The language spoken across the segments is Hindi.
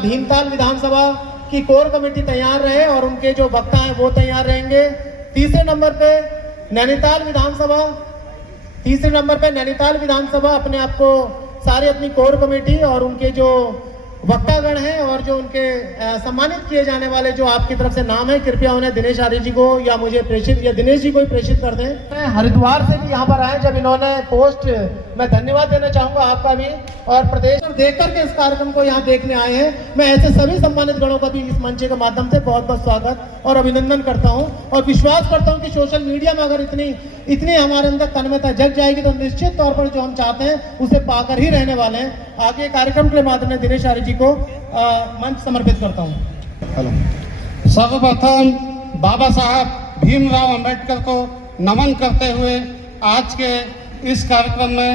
भीमताल विधानसभा की कोर कमेटी तैयार रहे और उनके जो वक्ता हैं वो तैयार रहेंगे। तीसरे नंबर पे नैनीताल विधानसभा अपने आप को सारी अपनी कोर कमेटी और उनके जो वक्तागण हैं और जो उनके सम्मानित किए जाने वाले जो आपकी तरफ से नाम है, कृपया उन्हें दिनेश आर्य जी को या मुझे प्रेषित या दिनेश जी को ही प्रेषित कर दें। मैं हरिद्वार से भी यहाँ पर आए, जब इन्होंने पोस्ट, मैं धन्यवाद देना चाहूंगा आपका भी, और प्रदेश में देख करके इस कार्यक्रम को यहाँ देखने आए हैं। मैं ऐसे सभी सम्मानित गणों का भी इस मंच के माध्यम से बहुत बहुत स्वागत और अभिनंदन करता हूँ और विश्वास करता हूँ कि सोशल मीडिया में अगर इतनी हमारे अंदर तन्मयता जग जाएगी तो निश्चित तौर पर जो हम चाहते हैं उसे पाकर ही रहने वाले हैं। आगे कार्यक्रम के माध्यम में दिनेश आर्य जी को मंच समर्पित करता हूँ। हेलो, सर्वप्रथम बाबा साहब भीमराव अंबेडकर को नमन करते हुए आज के इस कार्यक्रम में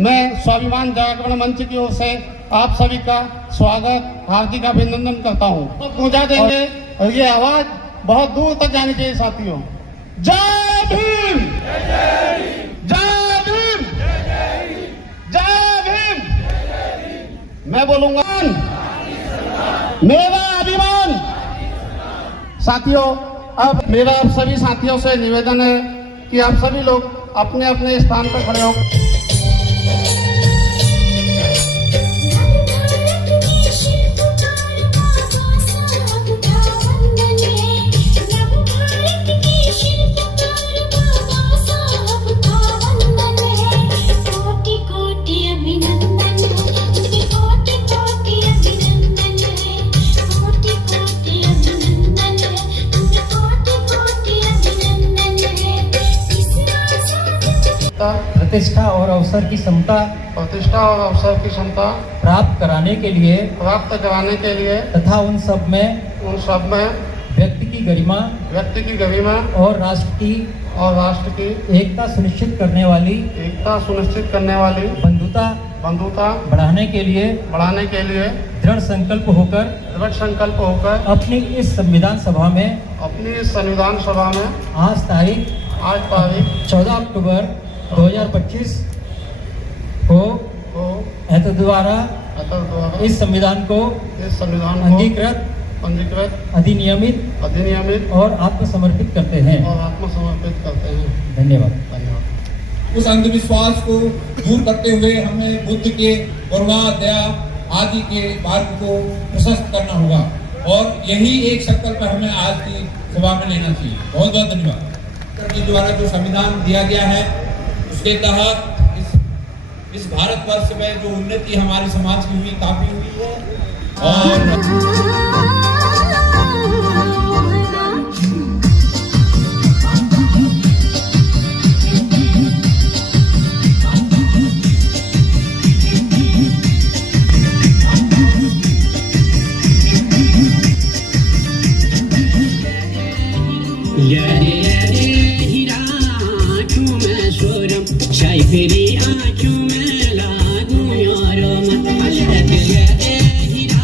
मैं स्वाभिमान जागरण मंच की ओर से आप सभी का स्वागत, हार्दिक अभिनंदन करता हूँ। तो पूजा देंगे और ये आवाज बहुत दूर तक जानी चाहिए साथियों। जय भीम, जय भीम, जय भीम। मैं बोलूंगा मेरा अभिमान। साथियों, अब मेरा आप सभी साथियों से निवेदन है कि आप सभी लोग अपने अपने स्थान पर खड़े हो। प्रतिष्ठा और अवसर की क्षमता प्राप्त कराने के लिए तथा उन सब में व्यक्ति की गरिमा और राष्ट्र की एकता सुनिश्चित करने वाली बंधुता बढ़ाने के लिए दृढ़ संकल्प होकर अपनी इस संविधान सभा में आज तारीख 14 अक्टूबर 2025 को एतद द्वारा इस संविधान को अंगीकृत अधिनियमित और आत्मसमर्पित करते हैं। धन्यवाद। उस अंधविश्वास को दूर करते हुए हमें बुद्ध के करुणा, दया आदि के मार्ग को प्रशस्त करना होगा और यही एक संकल्प हमें आज की सभा में लेना चाहिए। बहुत बहुत धन्यवाद। के द्वारा जो संविधान दिया गया है उसके तहत इस भारतवर्ष में जो उन्नति हमारे समाज की हुई काफी हुई है और फिरी आँखों में लागू यारो मत हीरा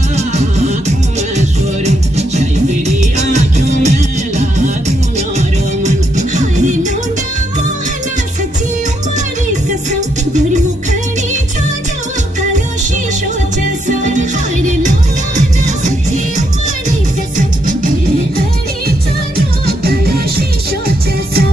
आँखों में सोरम चाय फिरी आँखों में लागू यारो मन हरे लोना मोहना सच्ची उमारी कसम गुरी मुखड़ी छाजा कालो शीशो जैसा हरे लोना सच्ची उमारी कसम गुरी मुखड़ी छाजा कालो शीशो जैसा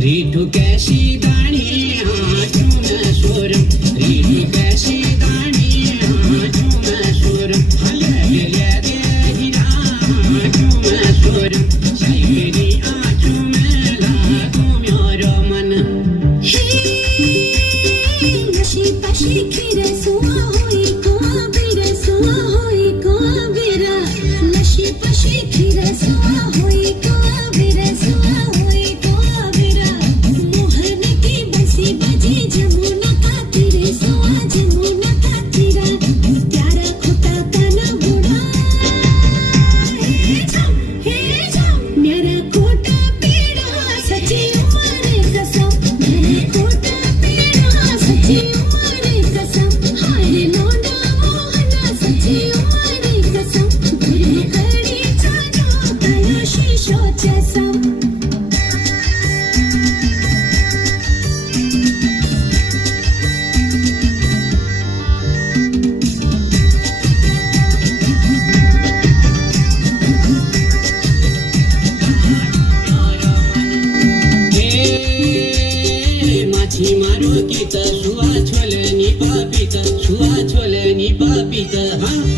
रीठू कैसी दानी आँखों में सोरम रीठू कैसी दानी आँखों में सोरम हले हीरा आँखों में सोरम चाय मेरी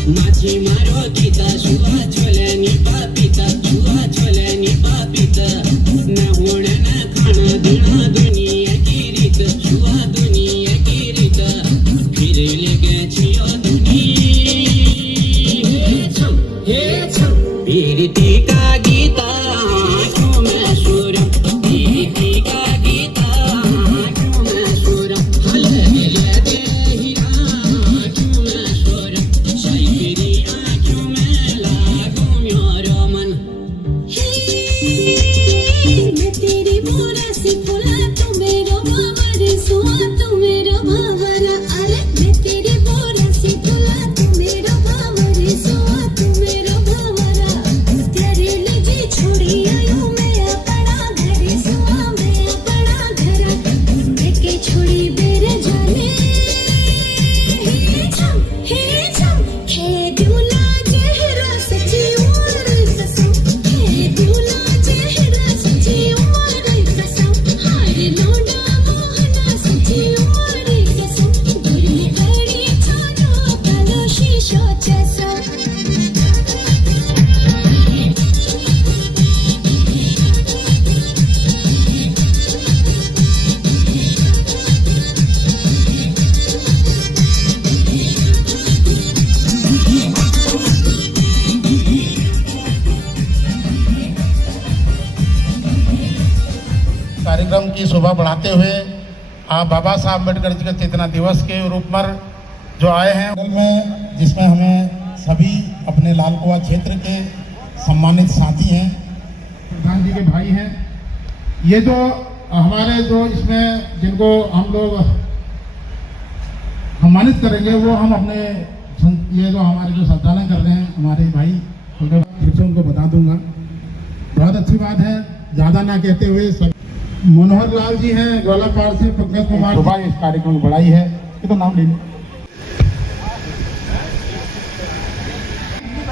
माझी मारो गीता शुआ छोल्यानी पापिता शुआ छोल्यानी पापिता ना होणं ना खाणं दुना दुनिया की रीत शुआ दुनिया की रीत फिरले गॅची दुनी हे छम पीरती का गीता क्यों मैं सुर पीरती का गीता क्यों मैं सुर हल मिले दे हीरा क्यों मैं सुर शायरी क्यों मैं लागू म्यारो मन मैं तेरी बोरा सी फुला तू मेरो बाबर सुआ तू मेरो बाबरा अरे मैं तेरी बोरा सी फुला तू मेरो बाबर सुआ तू मेरो बाबरा तेरे लिए छोड़ी आयो मैं अपना घर सुआ मैं अपना घर लेके छोड़ी बेरे जाने हे छम हे दूला चेहरा सच्ची उम्र कसम हे दूला चेहरा सच्ची उम्र कसम हाय लोडा मोहना सच्ची उम्र कसम दुर्नी कड़ी छानो कलो शीशो जैसा कार्यक्रम की शोभा बढ़ाते हुए आप बाबा साहब अम्बेडकर जी के चेतना दिवस के रूप में जो आए हैं में जिसमें हमें सभी अपने लाल कुआं क्षेत्र के सम्मानित साथी हैं, प्रधान जी के भाई हैं, ये जो हमारे जो इसमें जिनको हम लोग सम्मानित करेंगे वो हम अपने ये जो हमारे जो संचालन कर रहे हैं हमारे भाई छोटे फिर से उनको बता दूंगा। बहुत अच्छी बात है, ज़्यादा ना कहते हुए सब मनोहर लाल जी हैं गोलापाड़ से, पंकज कुमार सुबह इस कार्यक्रम की बढ़ाई है, ये तो नाम ले लें।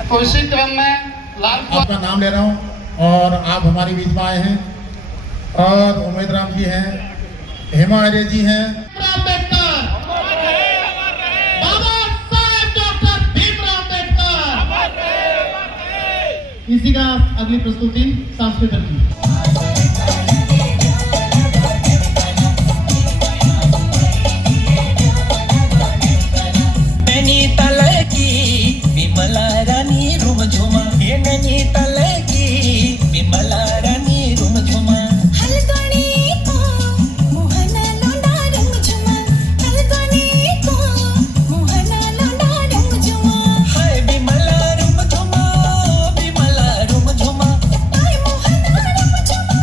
तो इसी क्रम में लाल आपका नाम ले रहा हूँ और आप हमारे बीच में आए हैं और उमेद राम जी हैं, हेमा आर्य जी हैं, इसी का अगली प्रस्तुति सांस्कृतिक की। नैनी तलकी विमला रानी रूम झुमा हे नैनी तलकी विमला रानी रूम झुमा हलगणी को मोहना लोंडा रंग झुमा हलगणी को मोहना लोंडा रंग झुमा हाय विमला रूम झुमा विमला रूम झुमा हाय मोहना रंग झुमा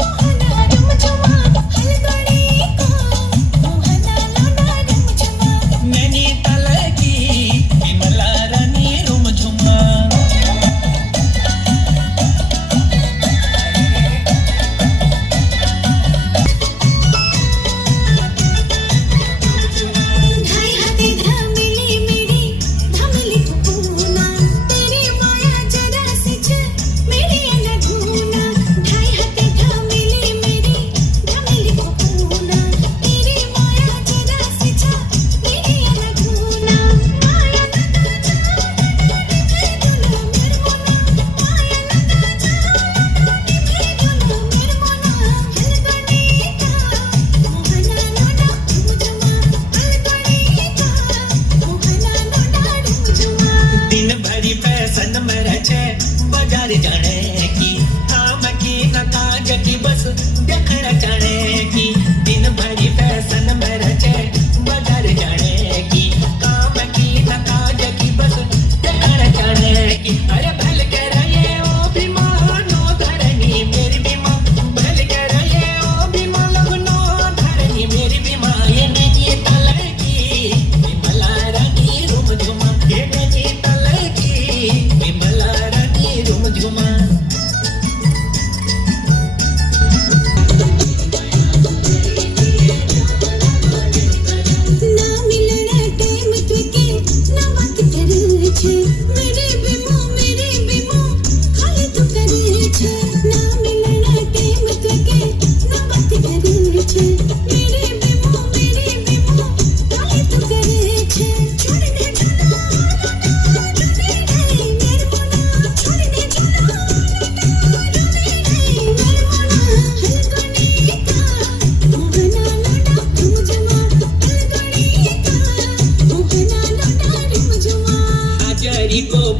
मोहना रंग झुमा हलगणी को मोहना लोंडा रंग झुमा नैनी तलकी विमला रानी रूम झुमा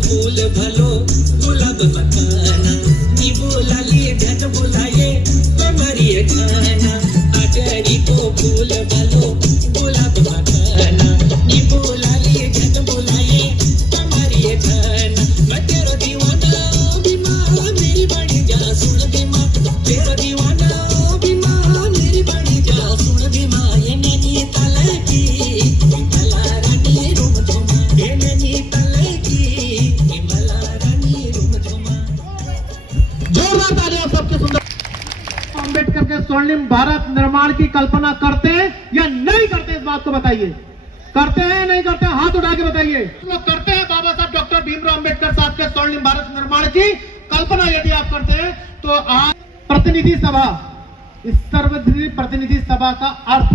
फूल भलो गुलाब मकाना नी बोलाली धन बुलाए हमारी खाना आजरी को फूल भलो गुलाब मकाना नी बोलाली धन बुलाए हमारी खाना मैं तेरा दीवाना बीमा मेरी बड़ी जा सुन बीमा तेरा दीवाना बीमा मेरी बड़ी जा सुन बीमा ये नैनी ताले की जोरदार तालियां सबके सुंदर। अम्बेडकर के स्वर्णिम भारत निर्माण की कल्पना करते हैं या नहीं करते, इस बात को बताइए। करते हैं या नहीं करते, हाथ उठा के बताइए। लोग करते हैं बाबा साहब डॉक्टर भीमराव अम्बेडकर साहब के स्वर्णिम भारत निर्माण की कल्पना यदि आप करते हैं तो आज प्रतिनिधि सभा, इस सर्वधर्म प्रतिनिधि सभा का अर्थ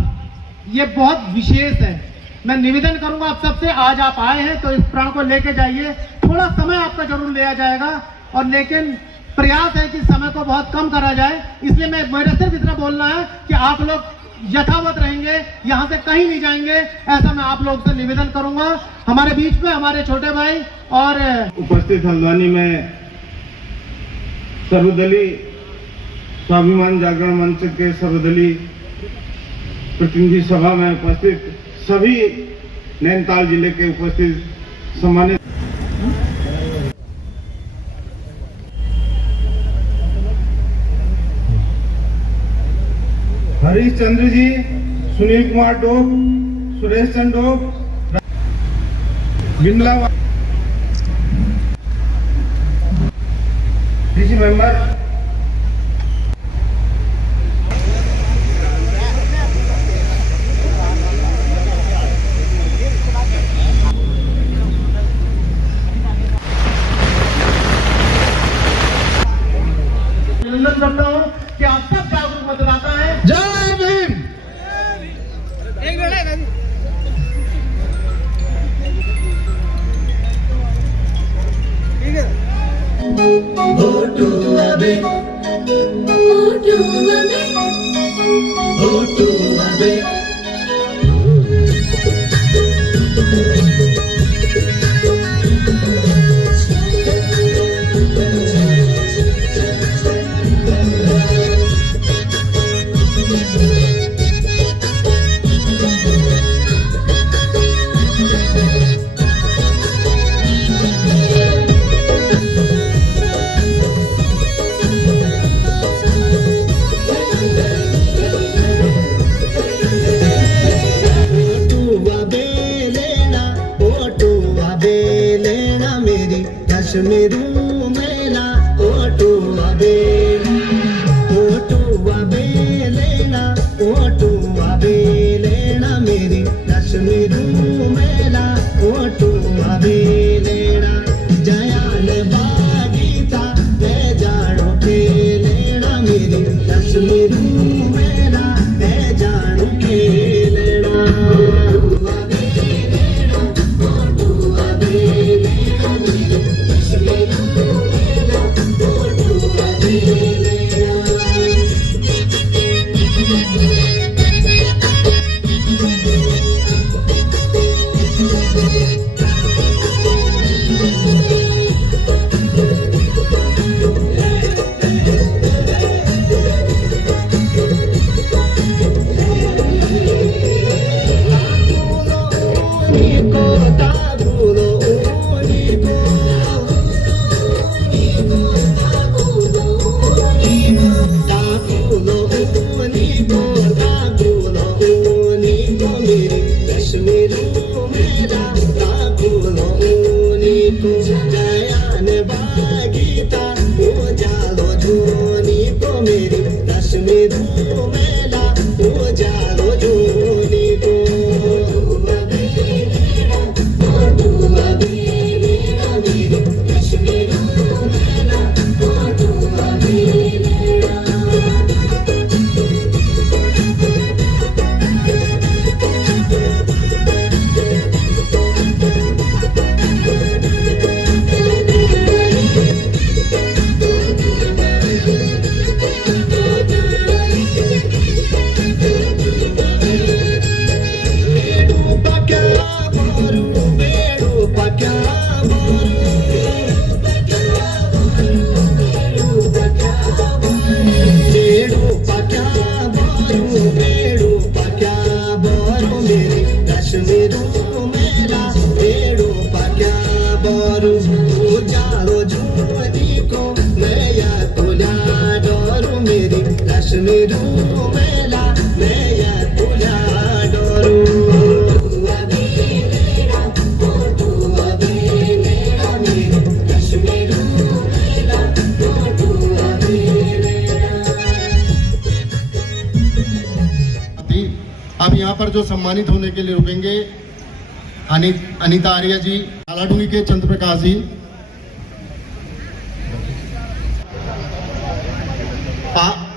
ये बहुत विशेष है। मैं निवेदन करूंगा आप सबसे, आज आप आए हैं तो इस प्राण को लेके जाइए। थोड़ा समय आपका जरूर लिया जाएगा और लेकिन प्रयास है कि समय को बहुत कम करा जाए, इसलिए मेरा सिर्फ इतना बोलना है कि आप लोग यथावत रहेंगे, यहाँ से कहीं नहीं जाएंगे, ऐसा मैं आप लोग से निवेदन करूंगा। हमारे बीच में हमारे छोटे भाई और उपस्थित हल्द्वानी में सर्वदलीय स्वाभिमान जागरण मंच के सर्वदलीय प्रतिनिधि सभा में उपस्थित सभी नैनीताल जिले के उपस्थित सम्मानित हरीश चंद्र जी, सुनील कुमार डोब, सुरेश चंद्र डोब, बिमला डीसी मेंबर, करता हूं कि आप सब जागरूक मतदाता हैं। जय भीम। वोटू अबे वोटू अबे कश्मीरू मेला ओटू अबे लेना ओटू अबे लेना मेरी कश्मीरू मेला ओटू अबे लेना जयान बागीता ले जानो के लेना मेरी कश्मीरू मेला ले जानो के लेना डरू जाओ जुवनी को नया तुला डरू मेरी लक्ष्मी रूमेला नया तुला डरू अब यहाँ पर जो सम्मानित होने के लिए रुकेंगे अनीता आर्य जी, कालाडूंगी के चंद्र प्रकाश जी,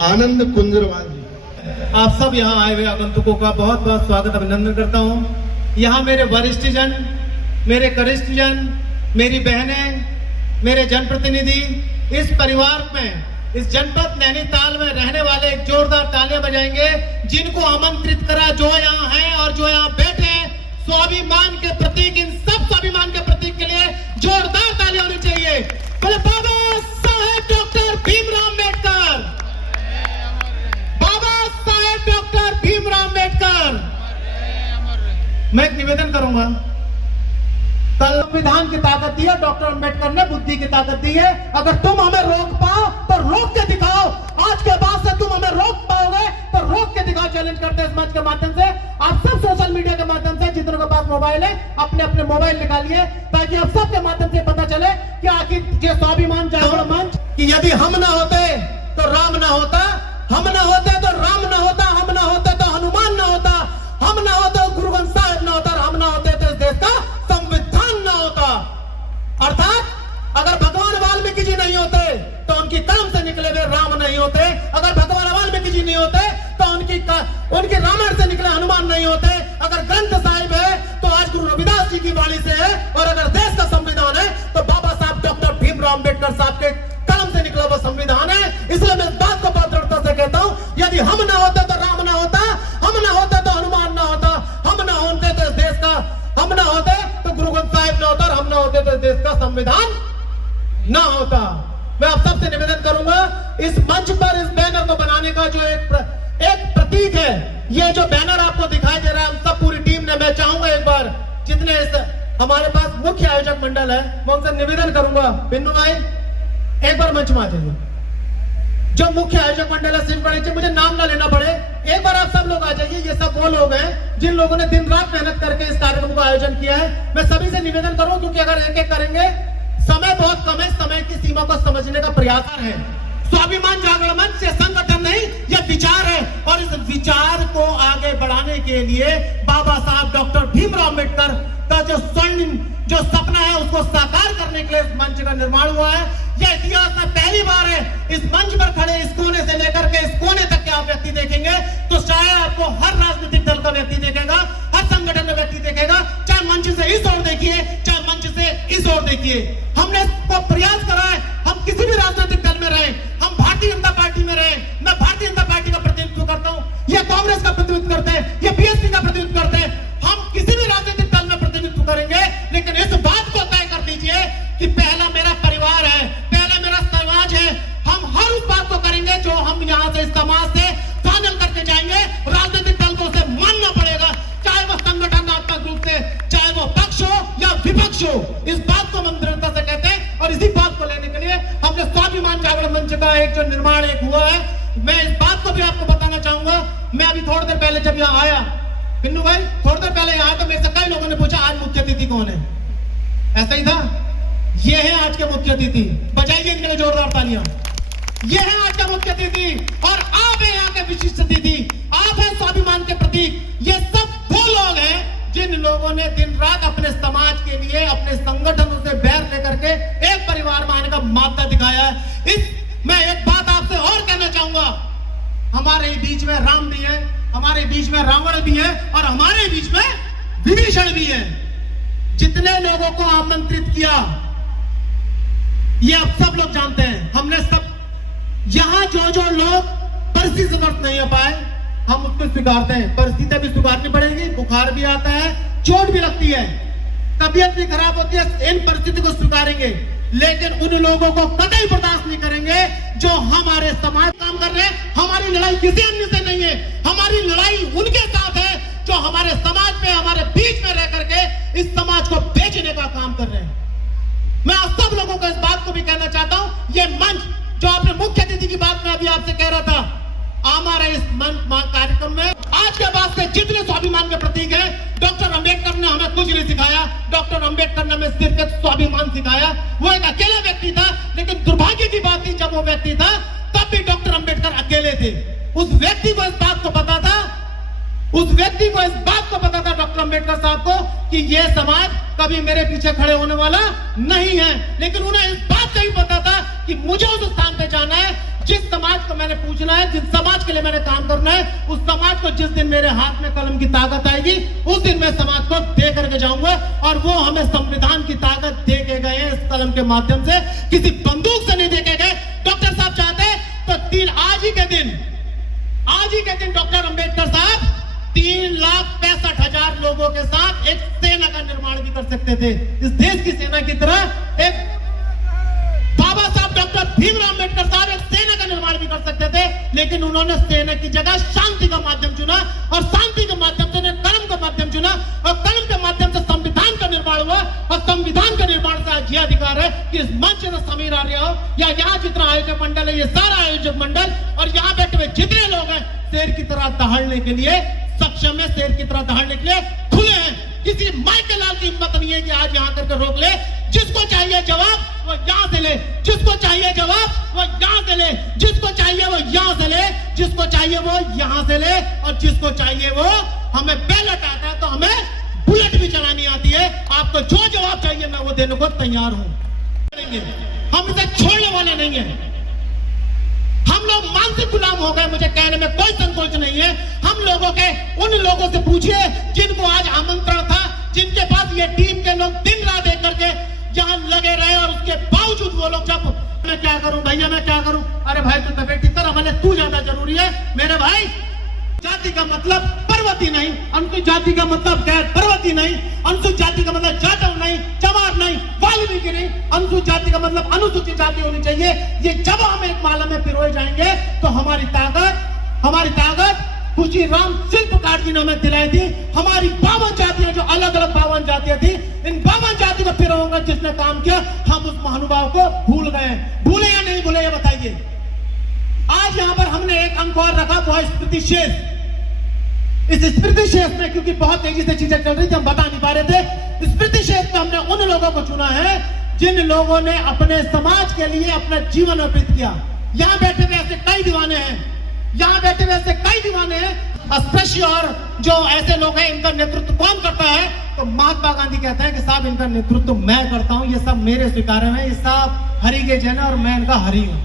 आनंद कुंजरवाल जी। आप सब यहाँ आए हुए आगंतुकों का बहुत बहुत स्वागत अभिनंदन करता हूँ। यहाँ मेरे वरिष्ठ जन, मेरे कनिष्ठ जन, मेरी बहनें, मेरे जनप्रतिनिधि, इस परिवार में, इस जनपद नैनीताल में रहने वाले एक जोरदार तालियां बजाएंगे जिनको आमंत्रित करा, जो यहाँ हैं और जो यहाँ बैठे हैं। स्वाभिमान के प्रतीक, इन सब स्वाभिमान के प्रतीक के लिए जोरदार तालियां होनी चाहिए। बोले बाबा साहेब डॉक्टर भीमराव अम्बेडकर, बाबा साहेब डॉक्टर भीमराव अम्बेडकर। मैं एक निवेदन करूंगा, कल संविधान की ताकत दी है, डॉक्टर अम्बेडकर ने बुद्धि की ताकत दी है। अगर तुम हमें रोक पाओ तो रोक के दिखाओ। आज के बाद से तुम हमें रोक पाओगे तो रोक के दिखाओ। चैलेंज करते हैं इस मंच के माध्यम से। आप सब सोशल मीडिया के माध्यम से, जितनों के पास मोबाइल है, अपने अपने मोबाइल निकालिए ताकि आप सबके माध्यम से पता चले कि आखिर ये स्वाभिमान जागरण मंच, कि यदि हम ना होते तो राम ना होता, हम ना होते तो राम ना होता, हम ना होते तो हनुमान ना होता, हम ना होते तो गुरु ग्रंथ साहिब ना होता, हम ना होते तो इस देश का संविधान ना होता। अर्थात अगर भगवान वाल्मीकि जी नहीं होते तो उनकी कलम से निकले हुए राम नहीं होते, अगर भगवान वाल्मीकि जी नहीं होते तो उनके रामायण से निकले हनुमान नहीं होते, अगर ग्रंथ साहिब है तो आज गुरु रविदास जी की वाणी से है, और अगर देश का संविधान है तो बाबा साहब डॉक्टर भीमराव अम्बेडकर साहब के कलम से निकला हुआ संविधान है। इसलिए मैं इस बात को बहुत दृढ़ता से कहता हूं, यदि हम ना होते तो राम ना होता, हम ना होते तो हनुमान ना होता, हम ना होते तो इस देश का, हम ना होते तो गुरु ग्रंथ साहिब ना होता, और हम ना होते तो इस देश का संविधान ना होता। मैं आप सबसे निवेदन करूंगा, इस मंच पर इस बैनर को बनाने का जो एक प्रतीक है, ये जो बैनर आपको दिखाई दे रहा है, हम सब पूरी टीम ने, मैं चाहूंगा एक बार जितने हमारे पास मुख्य आयोजक मंडल है, मैं उनसे निवेदन करूंगा, पिन्नू भाई एक बार मंच में आ जाइए। जो मुख्य आयोजक मंडल है सिर्फ मुझे नाम ना लेना पड़े, एक बार आप सब लोग आ जाइए। ये सब वो लोग हैं जिन लोगों ने दिन रात मेहनत करके इस कार्यक्रम का आयोजन किया है। मैं सभी से निवेदन करूं, क्योंकि अगर एक एक करेंगे, समय बहुत कम है, समय की सीमा को समझने का प्रयास है। स्वाभिमान जागरण मंच ये संगठन नहीं, यह विचार है, और इस विचार को आगे बढ़ाने के लिए बाबा साहब डॉक्टर भीमराव अम्बेडकर का जो स्वर्णिम जो सपना है उसको साकार करने के लिए इस मंच का निर्माण हुआ है। यह इतिहास में पहली बार है। इस मंच पर खड़े इस कोने से लेकर के इस कोने तक के आप व्यक्ति देखेंगे तो शायद आपको हर राजनीतिक दल का व्यक्ति देखेगा, हर संगठन का व्यक्ति देखेगा, चाहे मंच से इस ओर देखिए, चाहे मंच से इस ओर देखिए। हमने इसको प्रयास करा है, हम किसी भी राजनीतिक दल में रहे, हम भारतीय जनता पार्टी में रहे, मैं भारतीय जनता पार्टी का प्रतिनिधित्व करता हूं, ये कांग्रेस का प्रतिनिधित्व करते हैं, ये बीएसपी का प्रतिनिधित्व करते हैं, हम किसी भी राजनीतिक दल में प्रतिनिधित्व करेंगे, लेकिन इस बात को तय कर दीजिए कि पहला मेरा परिवार है, पहला मेरा समाज है। हम हर उस बात को करेंगे जो हम यहाँ से इस समाज से फाइनल करके जाएंगे। राजनीतिक दल को उसे मानना पड़ेगा, चाहे वो संगठनात्मक रूप से, चाहे वो पक्ष हो या विपक्ष हो। इस बात को हम दृढ़ता से कहते हैं, और इसी बात को लेने के लिए हमने स्वाभिमान जागरण मंच का एक जो निर्माण एक हुआ है। मैं इस बात को भी आपको बताना चाहूंगा, मैं अभी थोड़ी देर पहले जब यहाँ आया, पिन्नू भाई थोड़ी देर पहले यहाँ तो मेरे से कई लोगों ने पूछा आज मुख्य अतिथि कौन है, ऐसा ही था। ये है आज के मुख्य अतिथि, बजाइए इनके लिए जोरदार तालियां। ये है आज का मुख्य अतिथि, और आप है यहाँ के विशिष्ट अतिथि, आप है स्वाभिमान के प्रतीक। ये सब वो लोग हैं जिन लोगों ने दिन रात अपने समाज के लिए, अपने संगठनों से बैर लेकर के एक परिवार में आने का मादा दिखाया है। मैं एक बात आपसे और कहना चाहूंगा, हमारे बीच में राम भी है, हमारे बीच में रावण भी है, और हमारे बीच में विभीषण भी है। जितने लोगों को आमंत्रित किया ये आप सब लोग जानते हैं। हमने सब यहां जो लोग परिस्थिति से वर्त नहीं हो पाए, हम उसको स्वीकारते हैं। परिस्थितियां भी स्वीकारनी पड़ेगी, बुखार भी आता है, चोट भी लगती है, तबीयत भी खराब होती है, इन परिस्थिति को स्वीकारेंगे, लेकिन उन लोगों को कतई बर्दाश्त नहीं करेंगे जो हमारे समाज काम कर रहे हैं। हमारी लड़ाई किसी अन्य से नहीं है, हमारी लड़ाई उनके साथ है जो हमारे समाज में, हमारे बीच में रह करके इस समाज को बेचने का काम कर रहे हैं। मैं आप सब लोगों को इस बात को भी कहना चाहता हूं, ये मंच जो आपने मुख्य अतिथि की बात में अभी आपसे कह रहा था, हमारे इस मंच कार्यक्रम में आज के बाद से जितने स्वाभिमान के प्रतीक हैं, डॉक्टर अंबेडकर ने हमें कुछ नहीं सिखाया। डॉक्टर अंबेडकर ने हमें सिर्फ एक स्वाभिमान सिखाया। वो एक अकेला व्यक्ति था, लेकिन दुर्भाग्य की बात थी जब वो व्यक्ति था तब भी डॉक्टर अंबेडकर अकेले थे। उस व्यक्ति को इस बात को पता था, डॉक्टर अंबेडकर साहब को, कि ये समाज कभी मेरे पीछे खड़े होने वाला नहीं है। लेकिन उन्हें इस बात का ही पता था कि मुझे उस स्थान पे जाना है जिस समाज को मैंने पूछना है, जिस समाज के लिए मैंने काम करना है, उस समाज को जिस दिन मेरे हाथ में कलम की ताकत आएगी उस दिन मैं समाज को दे करके जाऊंगा। और वो हमें संविधान की ताकत दे के गए हैं, इस कलम के माध्यम से, किसी बंदूक से नहीं दे के गए। डॉक्टर साहब चाहते तो आज ही के दिन डॉक्टर अंबेडकर साहब 3,65,000 लोगों के साथ एक सेना का निर्माण भी कर सकते थे, इस देश की सेना की तरह। एक बाबा साहब डॉक्टर भीमराव अंबेडकर साहब एक सेना का निर्माण भी कर सकते थे, लेकिन उन्होंने सेना की जगह शांति का माध्यम चुना, और शांति के माध्यम से उन्होंने कलम का माध्यम चुना, और कलम के माध्यम से संविधान का निर्माण हुआ। और संविधान के निर्माण से आज ये अधिकार है कि इस मंच से समीर आर्य हो या यहाँ जितना आयोजक मंडल है, ये सारा आयोजक मंडल और यहाँ बैठे हुए जितने लोग हैं, शेर की तरह दहाड़ने के लिए सक्षम है, शेर की तरह दहाड़ने के लिए खुले हैं। किसी माइकल लाल की हिम्मत नहीं है कि आज यहाँ करके रोक ले। जिसको चाहिए जवाब वो यहाँ से ले, जिसको चाहिए जवाब वो यहाँ से ले, जिसको चाहिए वो यहाँ से ले, जिसको चाहिए वो यहाँ से ले, और जिसको चाहिए वो, हमें बैलेट आता है तो हमें बुलेट भी चलानी आती है। आपको जो जवाब चाहिए मैं वो देने को तैयार हूँ। हम इसे छोड़ने वाले नहीं है। हम लोग मानसिक गुलाम हो गए, मुझे कहने में कोई संकोच नहीं है। हम लोगों के उन लोगों से पूछिए जिनको आज आमंत्रण था, जिनके पास ये टीम के लोग दिन रात एक करके यहाँ लगे रहे, और उसके बावजूद वो लोग जब मैं क्या करूं भैया, मैं क्या करूं, अरे भाई तू तबियत ठीक कर, मैंने तू ज्यादा जरूरी है। मेरे भाई, जाति का मतलब पर्वती नहीं, अनुसूचित जाति का मतलब गैर पर्वती नहीं, अनुसूचित जाति का मतलब जाटव नहीं, चमार नहीं, वाल्मीकि नहीं, अनुसूचित जाति का मतलब अनुसूचित जाति होनी चाहिए। ये जब हम एक माला में पिरोए जाएंगे तो हमारी ताकत खुशीराम शिल्पकार जी ने हमें दिलाई थी। हमारी 52 जातियां, जो अलग अलग 52 जातियां थी, इन 52 जाति को पिरोगा जिसने काम किया, हम उस महानुभाव को भूल गए। भूले या नहीं भूले ये बताइए। आज यहाँ पर हमने एक अंक और रखा, वो है स्मृति शेष। इस स्मृति शेष में, क्योंकि बहुत तेजी से चीजें चल रही थी, हम बता नहीं पा रहे थे, स्मृति शेष में हमने उन लोगों को चुना है जिन लोगों ने अपने समाज के लिए अपना जीवन अर्पित किया। यहाँ बैठे हुए ऐसे कई दीवाने हैं, अस्पृश्य और जो ऐसे लोग हैं, इनका नेतृत्व कौन करता है? तो महात्मा गांधी कहते हैं कि साहब इनका नेतृत्व मैं करता हूँ, ये सब मेरे स्वीकार हैं, ये सब हरि के जन और मैं इनका हरि हूँ।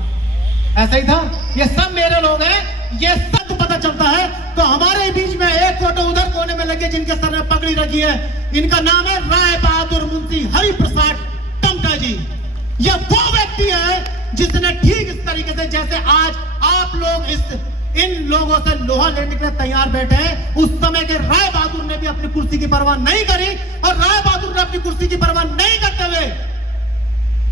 ऐसा ही था, ये सब मेरे लोग हैं, ये सब पता चलता है। तो हमारे बीच में एक फोटो उधर कोने में लगे जिनके सर में पगड़ी रखी है, इनका नाम है राय बहादुर मुंशी हरि प्रसाद टमटा जी। ये वो व्यक्ति है जिसने ठीक इस तरीके से, जैसे आज आप लोग इन लोगों से लोहा लेने के लिए तैयार बैठे हैं, उस समय के राय बहादुर ने भी अपनी कुर्सी की परवाह नहीं करी, और राय बहादुर ने अपनी कुर्सी की परवाह नहीं करते हुए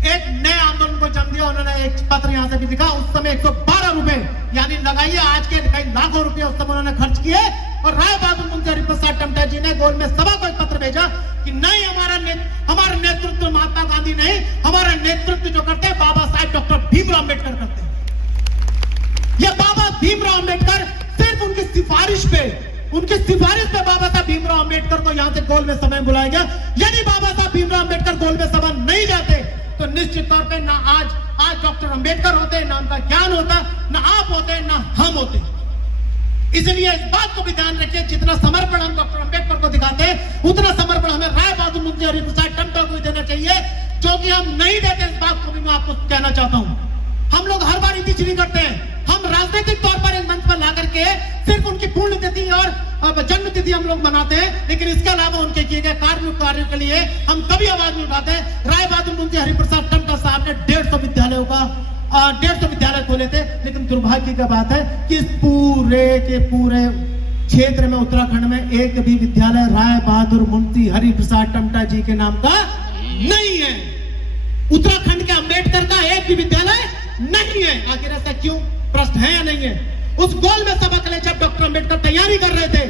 एक नए आंदोलन को जन्म दिया। उन्होंने एक पत्र यहां से भी लिखा, उस समय 112 रुपए, यानी लगाइए आज के कई लाखों रुपए उस समय उन्होंने खर्च किए, और राय बहादुर मुंशी हरि प्रसाद टमटा जी ने गोल में सभा को एक पत्र भेजा कि नहीं, हमारा नेतृत्व महात्मा गांधी नहीं, हमारा नेतृत्व जो करते हैं बाबा साहेब डॉक्टर भीमराव अंबेडकर करते हैं। ये बाबा भीमराव अंबेडकर सिर्फ उनकी सिफारिश पे बाबा साहब भीमराव अंबेडकर को यहाँ से गोल में सभा बुलाया गया। यदि बाबा साहब भीमराव अंबेडकर गोल में सभा नहीं जाते तो निश्चित तौर पे ना आज डॉक्टर अंबेडकर होते, ना उनका ज्ञान होता, ना आप होते, ना हम होते। इसलिए इस बात को भी ध्यान रखिए, जितना समर्पण हम डॉक्टर अंबेडकर को दिखाते हैं, उतना समर्पण हमें राय बहादुर मुंशी हरि प्रसाद टमटा को देना चाहिए, जो कि हम नहीं देते। इस बात को भी मैं आपको कहना चाहता हूँ। हम लोग हर बार इतिश्री करते हैं, हम राजनीतिक तौर पर एक मंच पर ला करके सिर्फ उनकी पुण्यतिथि और जन्म तिथि हम लोग मनाते हैं, लेकिन इसके अलावा उनके किए गए कार्य के लिए हम कभी आवाज नहीं उठाते हैं। राय बहादुर मुंशी हरि प्रसाद टमटा साहब ने 150 विद्यालय खोले थे, लेकिन दुर्भाग्य की बात है कि इस पूरे क्षेत्र में, उत्तराखंड में एक भी विद्यालय राय बहादुर मुंशी हरि प्रसाद टमटा जी के नाम का नहीं है। उत्तराखंड के अंबेडकर का एक भी विद्यालय नहीं है। आखिर ऐसा क्यों? प्रश्न है या नहीं है? उस गोल में सभा के लिए जब डॉक्टर अंबेडकर तैयारी कर रहे थे,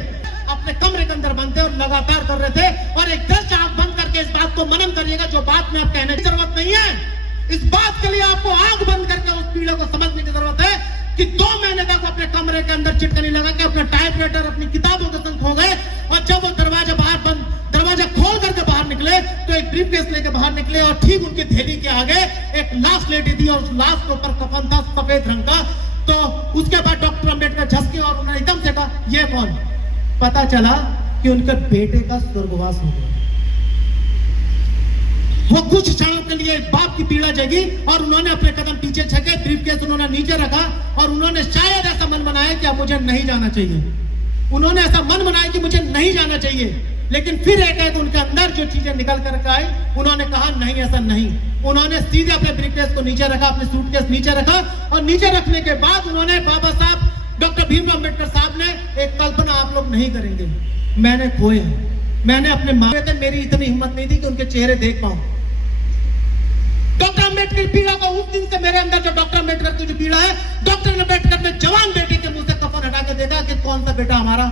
अपने कमरे के अंदर बंद थे और लगातार कर रहे थे। और एक दृष्ट आंख बंद करके इस बात को मनन करिएगा, जो बात में आप कहने की जरूरत नहीं है। इस बात के लिए आपको आंख बंद करके उस पीड़ा को समझने की जरूरत है कि 2 महीने तक अपने कमरे के अंदर चिटकनी लगा के अपना टाइपराइटर, अपनी किताबों के संग खो गए। और जब वो दरवाजा खोल करके बाहर निकले तो एक ब्रीफकेस लेके बाहर निकले और ठीक उनकी थैली के आगे एक लाश लेटी थी और उस लाश के ऊपर कफन था सफेद रंग का। तो उसके बाद डॉक्टर अंबेडकर झसके और उन्होंने एकदम से कहा, ये कौन? पता चला कि उनके बेटे का स्वर्गवास हो गया। वो कुछ क्षणों के लिए बाप की पीड़ा जगी और उन्होंने अपने कदम पीछे छके, ब्रीफकेस उन्होंने नीचे रखा और उन्होंने शायद ऐसा मन बनाया कि अब मुझे नहीं जाना चाहिए। उन्होंने ऐसा मन बनाया कि मुझे नहीं जाना चाहिए, लेकिन फिर एक उनके अंदर जो चीजें निकल कर आई, उन्होंने कहा नहीं, ऐसा नहीं। उन्होंने सीधे अपने ब्रीफकेस को नीचे रखा, अपने सूटकेस नीचे रखा और नीचे रखने के बाद उन्होंने बाबा साहब डॉक्टर भीमराव अंबेडकर साहब ने एक कल्पना आप लोग नहीं करेंगे, मैंने खोए हैं। मैंने अपने माँ थे, मेरी इतनी हिम्मत नहीं थी कि उनके चेहरे देख पाऊं। डॉक्टर अंबेडकर की पीड़ा को उस दिन से मेरे अंदर जो डॉक्टर अंबेडकर की जो पीड़ा है, डॉक्टर अंबेडकर ने जवान बेटे के मुंह से कफन हटा के देखा कि कौन सा बेटा हमारा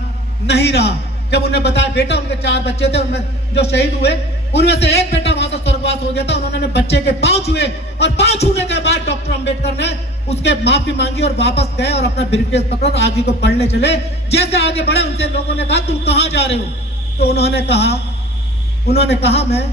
नहीं रहा। जब उन्हें बताया बेटा, उनके 4 बच्चे थे, उनमें जो शहीद हुए उनमें से एक बेटा वहां से स्वर्गवास हो गया था। उन्होंने बच्चे के पांव छुए और पांव छूने के बाद डॉक्टर अंबेडकर ने उसके माफी मांगी और वापस गए और अपना ब्रीफकेस पकड़ आगे को पढ़ने चले। जैसे आगे बढ़े उनसे लोगों ने कहा, तुम कहां जा रहे हो? तो उन्होंने कहा मैं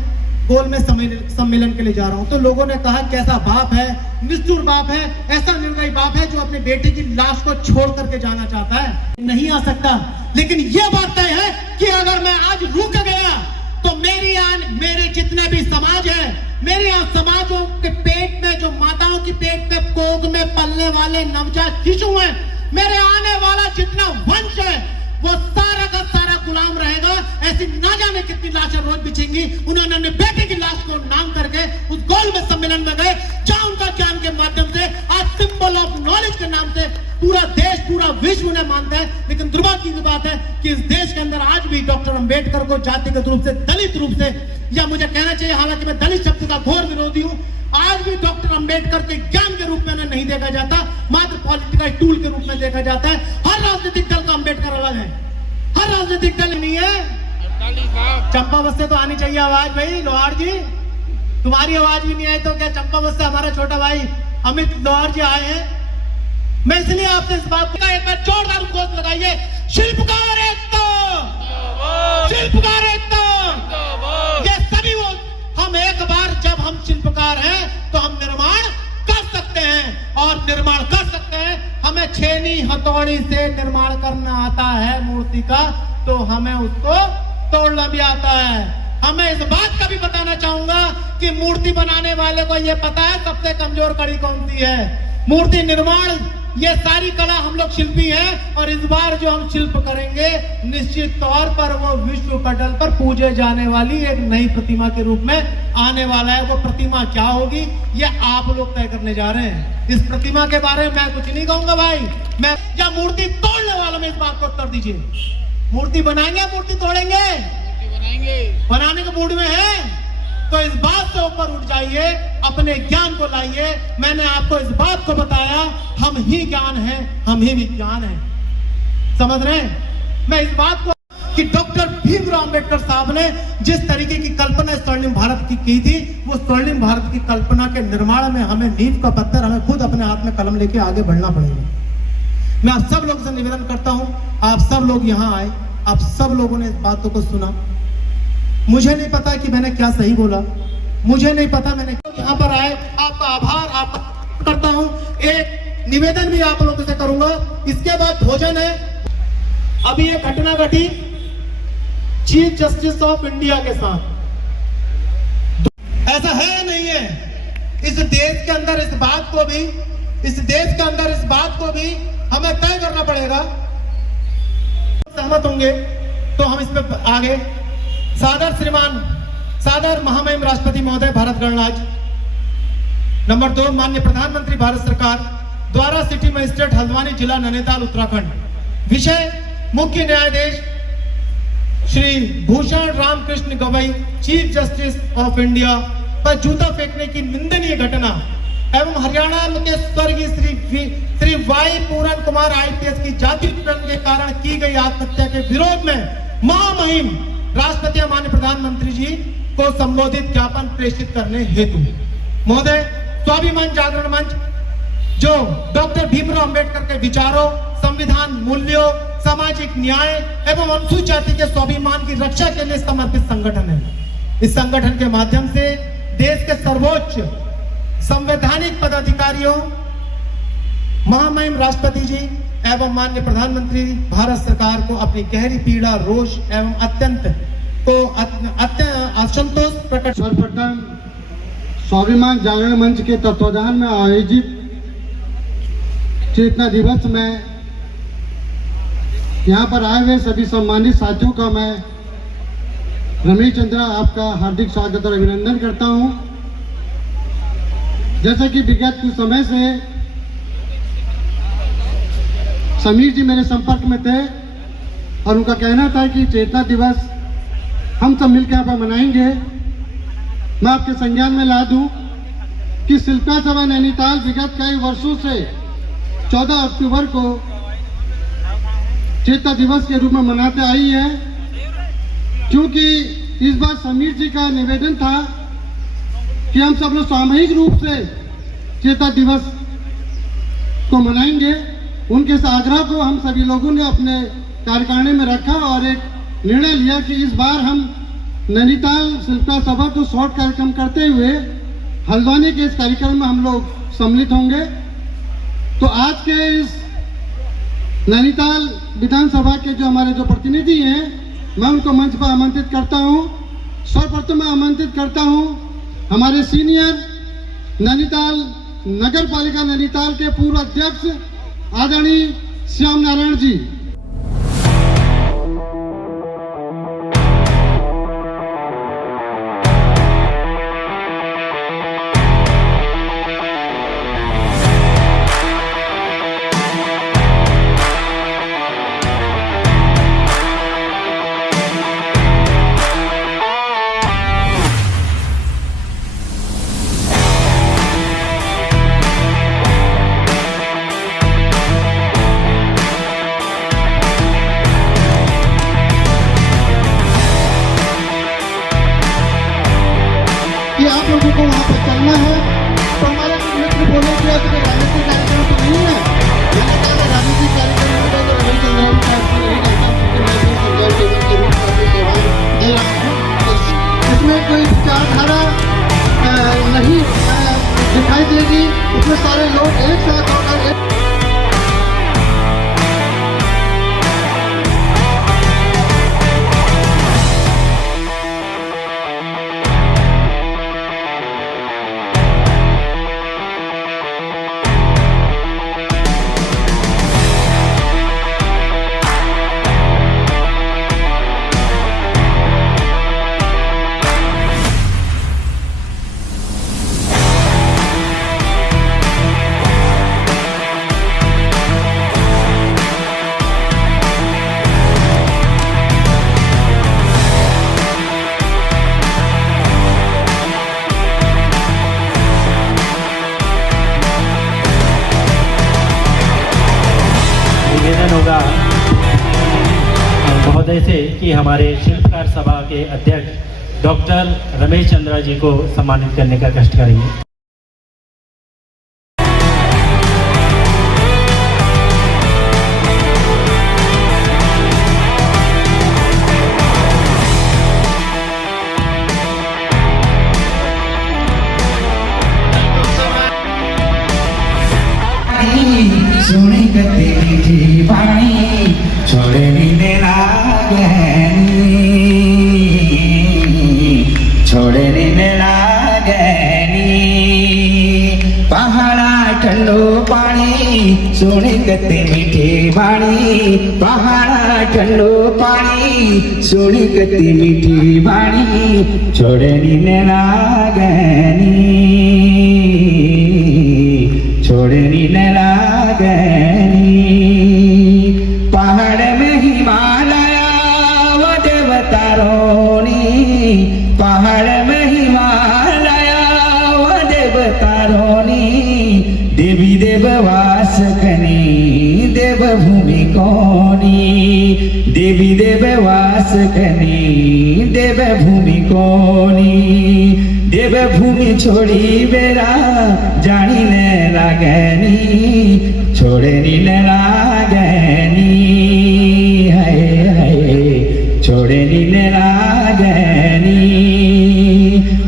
गोल में सम्मेलन के लिए जा रहा हूं। तो लोगों ने कहा, कैसा बाप है, निष्ठुर बाप है, ऐसा निर्दयी बाप है जो अपने बेटे की लाश को छोड़ करके जाना चाहता है, नहीं आ सकता। लेकिन यह बात तय है कि अगर मैं आज रुक गया तो मेरे जितने भी समाज है, मेरे यहाँ समाजों के पेट में, जो माताओं की पेट में कोख में पलने वाले नवजात शिशु हैं, मेरे आने वाला जितना वंश है वो सारा का सारा गुलाम रहेगा। ऐसी ना जाने कितनी लाशें रोज बिछेंगी। उन्होंने अपने बेटे की लाश को नाम करके उस गोल में सम्मेलन में गए, जहां उनका ज्ञान के माध्यम से आज सिंबल ऑफ नॉलेज के नाम से पूरा देश, पूरा विश्व उन्हें मानता है। लेकिन दुर्भाग्य की बात है कि इस देश के अंदर आज भी डॉक्टर अंबेडकर को जातिगत रूप से, दलित रूप से, या मुझे कहना चाहिए, हालांकि मैं दलित शब्द का घोर विरोधी हूं, आज भी डॉक्टर अंबेडकर के ज्ञान के रूप में नहीं देखा जाता, मात्र पॉलिटिकल टूल के रूप में देखा जाता है। हर राजनीतिक दल का अंबेडकर अलग है, हर राजनीतिक दल नहीं है। चंपावत से तो आनी चाहिए आवाज भाई। लोहार जी, तुम्हारी आवाज भी नहीं आई तो क्या चंपावत से हमारा छोटा भाई अमित लोहार जी आए हैं? मैं इसलिए आपसे इस बात का एक बार जोरदार घोष लगाइए, शिल्पकार एकता, शिल्पकार एकता। ये सभी वो हम एक बार जब हम शिल्पकार हैं तो हम निर्माण कर सकते हैं और निर्माण कर सकते हैं। हमें छेनी हथौड़ी से निर्माण करना आता है मूर्ति का, तो हमें उसको तोड़ना भी आता है। हमें इस बात का भी बताना चाहूंगा कि मूर्ति बनाने वाले को यह पता है सबसे कमजोर कड़ी कौन सी है। मूर्ति निर्माण, ये सारी कला हम लोग शिल्पी हैं और इस बार जो हम शिल्प करेंगे निश्चित तौर पर वो विश्व पटल पर पूजे जाने वाली एक नई प्रतिमा के रूप में आने वाला है। वो प्रतिमा क्या होगी ये आप लोग तय करने जा रहे हैं। इस प्रतिमा के बारे में मैं कुछ नहीं कहूंगा भाई, मैं या मूर्ति तोड़ने वालों में इस बात को उत्तर दीजिए। मूर्ति बनाएंगे, मूर्ति तोड़ेंगे? बनाने के मूड में है तो इस बात से ऊपर उठ जाइए, अपने ज्ञान को लाइए। मैंने आपको इस बात को बताया, हम ही ज्ञान है, हम ही विज्ञान है। समझ रहे हैं? मैं इस बात को कि डॉक्टर भीमराव अंबेडकर साहब ने जिस तरीके की कल्पना स्वर्णिम भारत की थी, वो स्वर्णिम भारत की कल्पना के निर्माण में हमें नींव का पत्थर, हमें खुद अपने हाथ में कलम लेके आगे बढ़ना पड़ेगा। मैं आप सब लोगों से निवेदन करता हूं, आप सब लोग यहाँ आए, आप सब लोगों ने इस बातों को सुना। मुझे नहीं पता कि मैंने क्या सही बोला, मुझे नहीं पता मैंने यहाँ पर आए, आपका आभार आप करता हूँ। एक निवेदन भी आप लोगों से करूंगा, इसके बाद भोजन है। अभी ये घटना घटी चीफ जस्टिस ऑफ इंडिया के साथ, ऐसा है नहीं है। इस देश के अंदर इस बात को भी, इस देश के अंदर इस बात को भी हमें तय करना पड़ेगा। सहमत होंगे तो हम इस पे आगे। सादर श्रीमान, सादर महामहिम राष्ट्रपति महोदय भारत गणराज्य। नंबर 2, माननीय प्रधानमंत्री भारत सरकार द्वारा सिटी मजिस्ट्रेट हल्द्वानी, जिला नैनीताल, उत्तराखंड। विषय मुख्य न्यायाधीश Shri Bhushan Ramakrishna Gavai, chief justice of India पर जूता फेंकने की निंदनीय घटना एवं हरियाणा के स्वर्गीय श्री वाई पूरन कुमार IPS की जाति उत्पीड़न के कारण की गई आत्महत्या के विरोध में महामहिम राष्ट्रपति माननीय प्रधानमंत्री जी को संबोधित ज्ञापन प्रेषित करने हेतु महोदय, स्वाभिमान जागरण मंच जो डॉक्टर भीमराव अंबेडकर के विचारों, संविधान मूल्यों, सामाजिक न्याय एवं अनुसूचित जाति के स्वाभिमान की रक्षा के लिए समर्पित संगठन है। इस संगठन के माध्यम से देश के सर्वोच्च संवैधानिक पदाधिकारियों, महामहिम राष्ट्रपति जी एवं माननीय प्रधानमंत्री भारत सरकार को अपनी गहरी पीड़ा, रोष एवं अत्यंत असंतोष प्रकट। सर्वप्रथम स्वाभिमान जागरण मंच के तत्वाधान में आयोजित चेतना दिवस में यहाँ पर आए हुए सभी सम्मानित साथियों का मैं रमेश चंद्रा आपका हार्दिक स्वागत और अभिनंदन करता हूँ। जैसा कि विगत कुछ समय से समीर जी मेरे संपर्क में थे और उनका कहना था कि चेतना दिवस हम सब मिलकर यहाँ पर मनाएंगे। मैं आपके संज्ञान में ला दूं कि शिल्पा सभा नैनीताल विगत कई वर्षों से 14 अक्टूबर को चेतना दिवस के रूप में मनाते आई है, क्योंकि इस बार समीर जी का निवेदन था कि हम सब लोग सामूहिक रूप से चेतना दिवस को मनाएंगे। उनके इस आग्रह को हम सभी लोगों ने अपने कार्यकारिणी में रखा और एक निर्णय लिया कि इस बार हम नैनीताल शिल्पा सभा को शॉर्ट कार्यक्रम करते हुए हल्द्वानी के इस कार्यक्रम में हम लोग सम्मिलित होंगे। तो आज के इस नैनीताल विधानसभा के जो हमारे जो प्रतिनिधि हैं, मैं उनको मंच पर आमंत्रित करता हूं। सर्वप्रथम मैं आमंत्रित करता हूं हमारे सीनियर नैनीताल नगर पालिका नैनीताल के पूर्व अध्यक्ष आदरणीय श्याम नारायण जी। कि आप लोगों को वहाँ पर चलना है। तो हमारे मित्र बोले कि आज राजनीतिक कार्यक्रम तो नहीं है, मैंने कहा राजनीतिक कार्यक्रम में तो रमेश चंद्रा के रूप में अपनी सेवाएं दे रहा हूँ। इसमें कोई विचारधारा नहीं दिखाई देगी, इसमें सारे लोग एक साथ होकर होगा महोदय से कि हमारे शिल्पकार सभा के अध्यक्ष डॉक्टर रमेश चंद्रा जी को सम्मानित करने का कष्ट करेंगे। सुनी कते मीठी बाणी छोड़े नीने लागनी, छोड़े नीने लागनी। पहाड़ा ठंडो पानी सुनी कते मीठी बाणी, पहाड़ा ठंडो पानी सुनी कते मीठी बाणी छोड़े नीने लागनी, छोड़े नीने लागनी। पहाड़ में हिमालय वो देवतारोनी, पहाड़ में हिमालय वो देवतारोनी। देवी देव वास कनी देव भूमि कोनी देव भूमि छोड़ी बेरा जानी ने लागनी छोड़े नी ने लागनी हाय हाय छोड़े नी ने लागनी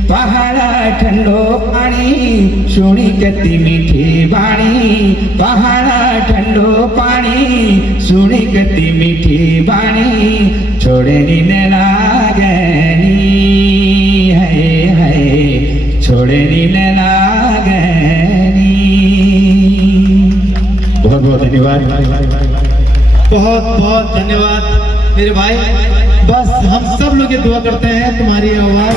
पहाड़ा ठंडो पानी सुनी कती मीठी बाणी पहाड़ा ठंडो पानी सुनी कती मीठी बाणी छोड़े नी ने लागनी हाय हाय छोड़े नी ने लागनी। बहुत बहुत धन्यवाद। बहुत बहुत धन्यवाद मेरे भाई। बस हम सब लोग ये दुआ करते हैं तुम्हारी आवाज